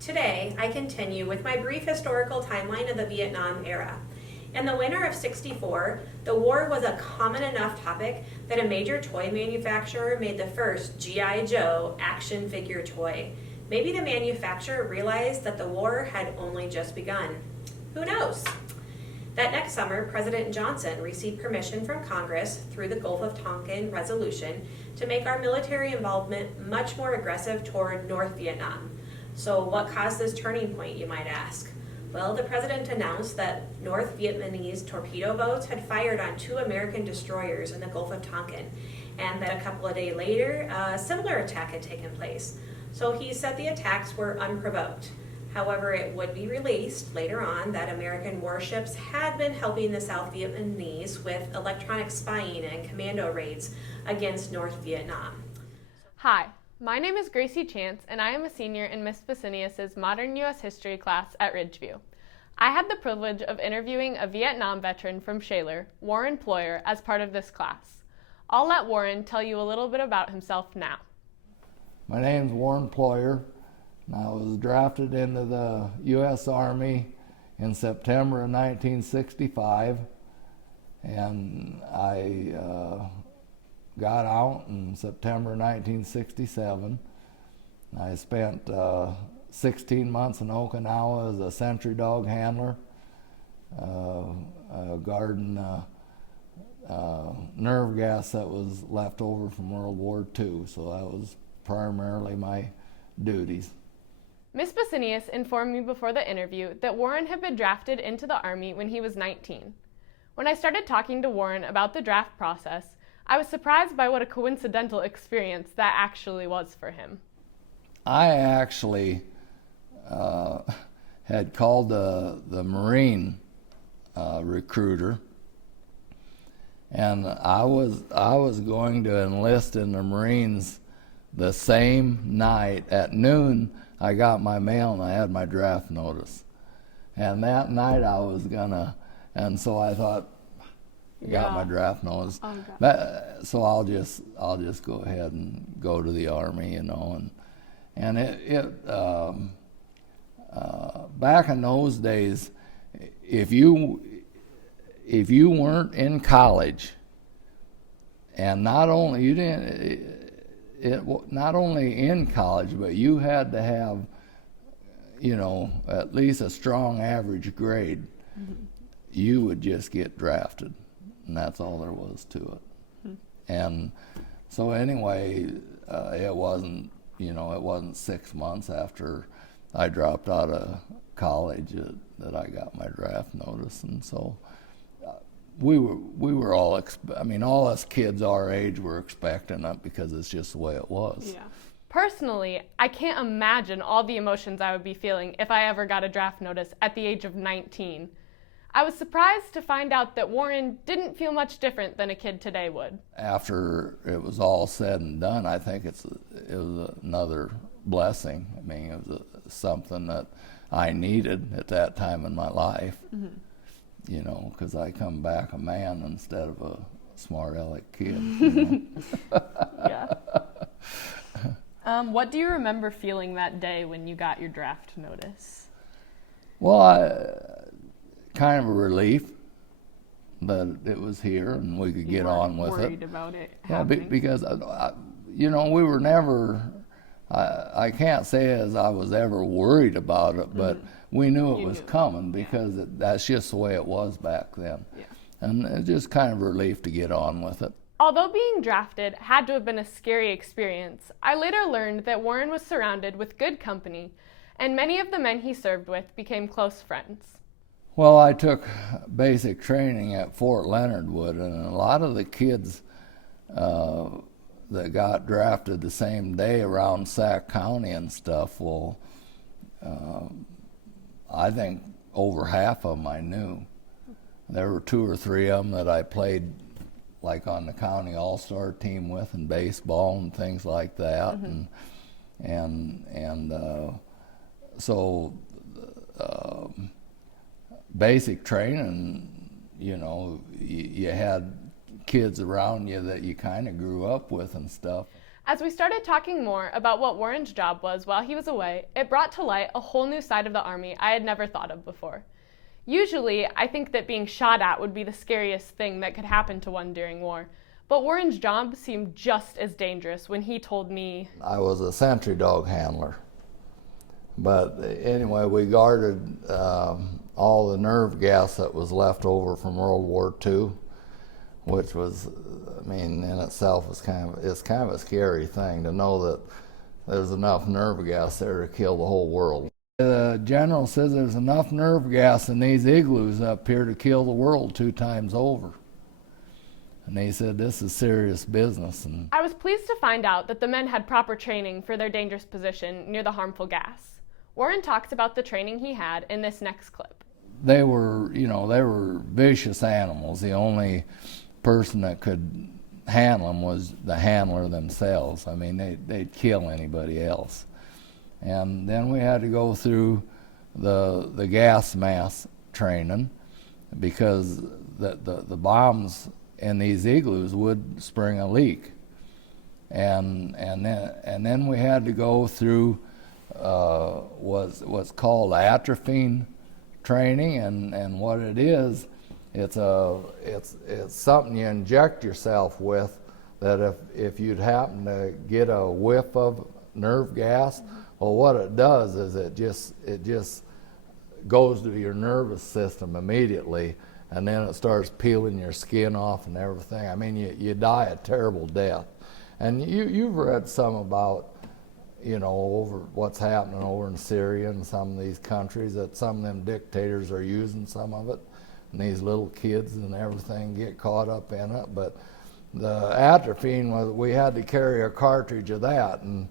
Today, I continue with my brief historical timeline of the Vietnam era. In the winter of '64, the war was a common enough topic that a major toy manufacturer made the first G.I. Joe action figure toy. Maybe the manufacturer realized that the war had only just begun. Who knows? That next summer, President Johnson received permission from Congress through the Gulf of Tonkin Resolution to make our military involvement much more aggressive toward North Vietnam. So what caused this turning point, you might ask? Well, the president announced that North Vietnamese torpedo boats had fired on 2 American destroyers in the Gulf of Tonkin, and that a couple of days later, a similar attack had taken place. So he said the attacks were unprovoked. However, it would be released later on that American warships had been helping the South Vietnamese with electronic spying and commando raids against North Vietnam. Hi, my name is Gracie Chance, and I am a senior in Miss Basinius's Modern U.S. History class at Ridgeview. I had the privilege of interviewing a Vietnam veteran from Shaler, Warren Ploeger, as part of this class. I'll let Warren tell you a little bit about himself now. My name's Warren Ploeger. I was drafted into the U.S. Army in September of 1965, and I got out in September 1967. I spent 16 months in Okinawa as a sentry dog handler, guarding nerve gas that was left over from World War II, so that was primarily my duties. Miss Basinius informed me before the interview that Warren had been drafted into the Army when he was 19. When I started talking to Warren about the draft process, I was surprised by what a coincidental experience that actually was for him. I actually had called the Marine recruiter, and I was going to enlist in the Marines the same night at noon. I got my mail and I had my draft notice, and that night I was gonna, and so I thought, got my draft notice. So I'll just go ahead and go to the Army, you know, and back in those days, if you weren't in college, and not only you didn't. Not only in college, but you had to have, you know, at least a strong average grade. Mm-hmm. You would just get drafted, and that's all there was to it. Mm-hmm. And so anyway, it wasn't 6 months after I dropped out of college that I got my draft notice, and so we were all, all us kids our age were expecting it because it's just the way it was. Yeah. Personally, I can't imagine all the emotions I would be feeling if I ever got a draft notice at the age of 19. I was surprised to find out that Warren didn't feel much different than a kid today would. After it was all said and done, I think it was another blessing. I mean, it was something that I needed at that time in my life. Mm-hmm. You know, because I come back a man instead of a smart aleck kid. You know? Yeah. What do you remember feeling that day when you got your draft notice? Well, kind of a relief that it was here and we could get on with it. Worried about it happening? Yeah, because we were never. I can't say as I was ever worried about it, but we knew it was coming because that's just the way it was back then. Yeah. And it's just kind of a relief to get on with it. Although being drafted had to have been a scary experience, I later learned that Warren was surrounded with good company, and many of the men he served with became close friends. Well, I took basic training at Fort Leonard Wood, and a lot of the kids that got drafted the same day around Sac County and stuff, I think over half of them I knew. There were 2 or 3 of them that I played like on the county all-star team with in baseball and things like that. Mm-hmm. So basic training, you had kids around you that you kind of grew up with and stuff. As we started talking more about what Warren's job was while he was away, it brought to light a whole new side of the Army I had never thought of before. Usually, I think that being shot at would be the scariest thing that could happen to one during war, but Warren's job seemed just as dangerous when he told me, I was a sentry dog handler. But anyway, we guarded all the nerve gas that was left over from World War II, which was, I mean, in itself is kind of a scary thing to know that there's enough nerve gas there to kill the whole world. The general says there's enough nerve gas in these igloos up here to kill the world 2 times over. And he said, this is serious business. And I was pleased to find out that the men had proper training for their dangerous position near the harmful gas. Warren talks about the training he had in this next clip. They were vicious animals. The only person that could handle them was the handler themselves. I mean, they'd kill anybody else. And then we had to go through the gas mask training, because the bombs in these igloos would spring a leak, and then we had to go through what's called atropine training, and what it is, it's something you inject yourself with, that if you'd happen to get a whiff of nerve gas, well, what it does is it just goes to your nervous system immediately, and then it starts peeling your skin off and everything. I mean, you die a terrible death. And you've read some about, over what's happening over in Syria and some of these countries, that some of them dictators are using some of it, and these little kids and everything get caught up in it. But the atropine, we had to carry a cartridge of that, and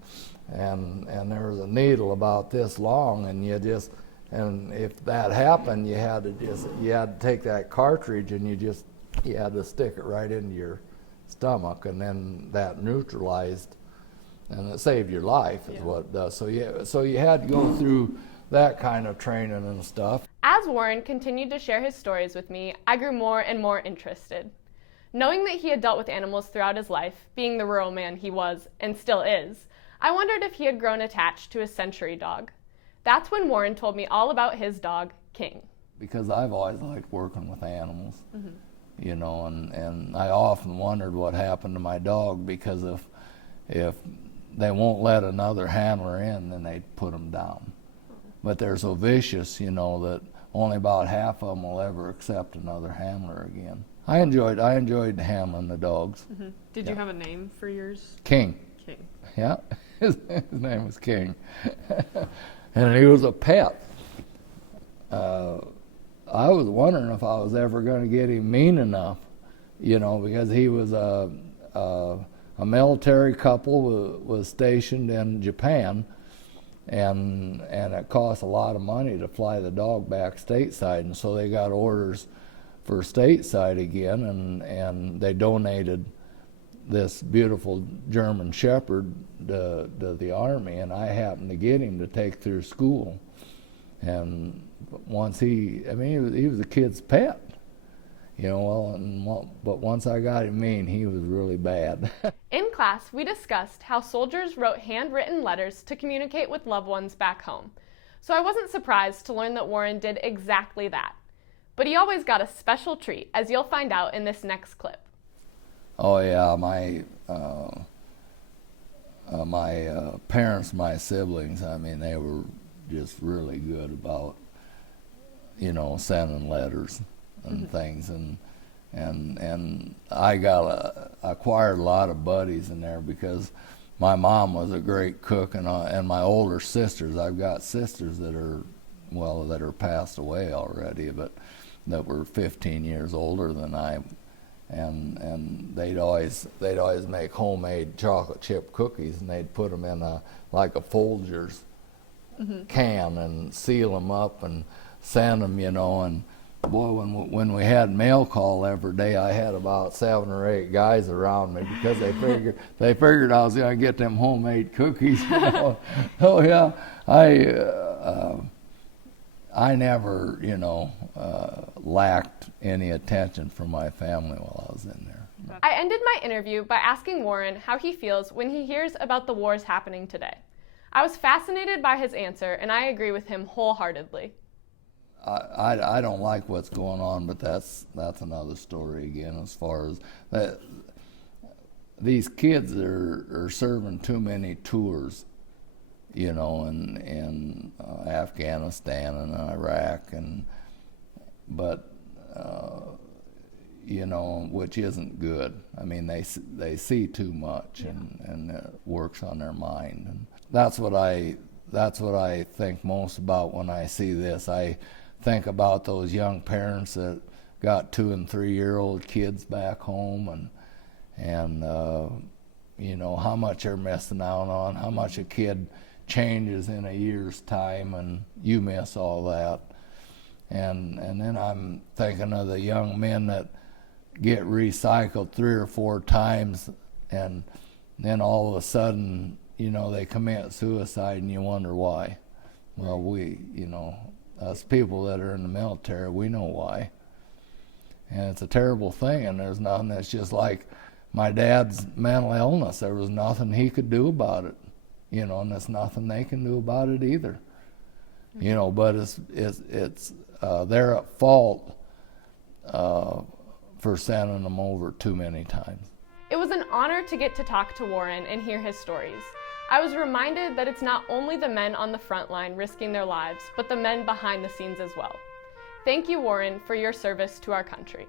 there was a needle about this long, and if that happened, you had to take that cartridge and you had to stick it right into your stomach, and then that neutralized, and it saved your life, is what it does. So you had to go through that kind of training and stuff. As Warren continued to share his stories with me, I grew more and more interested. Knowing that he had dealt with animals throughout his life, being the rural man he was and still is, I wondered if he had grown attached to his century dog. That's when Warren told me all about his dog, King. Because I've always liked working with animals, and I often wondered what happened to my dog, because if they won't let another handler in, then they put them down. But they're so vicious, that only about half of them will ever accept another handler again. I enjoyed handling the dogs. Mm-hmm. Did you have a name for yours? King. King. Yeah, his name was King. And he was a pet. I was wondering if I was ever going to get him mean enough, because he was a military couple was stationed in Japan, and it cost a lot of money to fly the dog back stateside, and so they got orders for stateside again, and they donated this beautiful German Shepherd to the Army, and I happened to get him to take through school. And once he was a kid's pet, but once I got him mean, he was really bad. In class, we discussed how soldiers wrote handwritten letters to communicate with loved ones back home. So I wasn't surprised to learn that Warren did exactly that. But he always got a special treat, as you'll find out in this next clip. Oh yeah, my parents, my siblings, they were just really good about, sending letters and things, and I acquired a lot of buddies in there, because my mom was a great cook, and my older sisters, I've got sisters that are passed away already, but that were 15 years older than I. And they'd always make homemade chocolate chip cookies, and they'd put them in a Folgers can and seal them up and send them, and boy, when we had mail call every day, I had about 7 or 8 guys around me, because they figured I was going to get them homemade cookies. Oh yeah, I never lacked any attention from my family while I was in there. I ended my interview by asking Warren how he feels when he hears about the wars happening today. I was fascinated by his answer, and I agree with him wholeheartedly. I don't like what's going on, but that's another story again. As far as that, these kids are serving too many tours, you know, in Afghanistan and Iraq, but you know, which isn't good. I mean, they see too much, and it works on their mind. And that's what I think most about when I see this. I think about those young parents that got 2- and 3-year-old kids back home, and you know how much they're missing out on, how much a kid changes in a year's time, and you miss all that. And then I'm thinking of the young men that get recycled 3 or 4 times, and then all of a sudden, you know, they commit suicide, and you wonder why. Well, you know, us people that are in the military, we know why. And it's a terrible thing, and there's nothing. That's just like my dad's mental illness. There was nothing he could do about it, you know, and there's nothing they can do about it either. You know, but it's they're at fault for sending them over too many times. It was an honor to get to talk to Warren and hear his stories. I was reminded that it's not only the men on the front line risking their lives, but the men behind the scenes as well. Thank you, Warren, for your service to our country.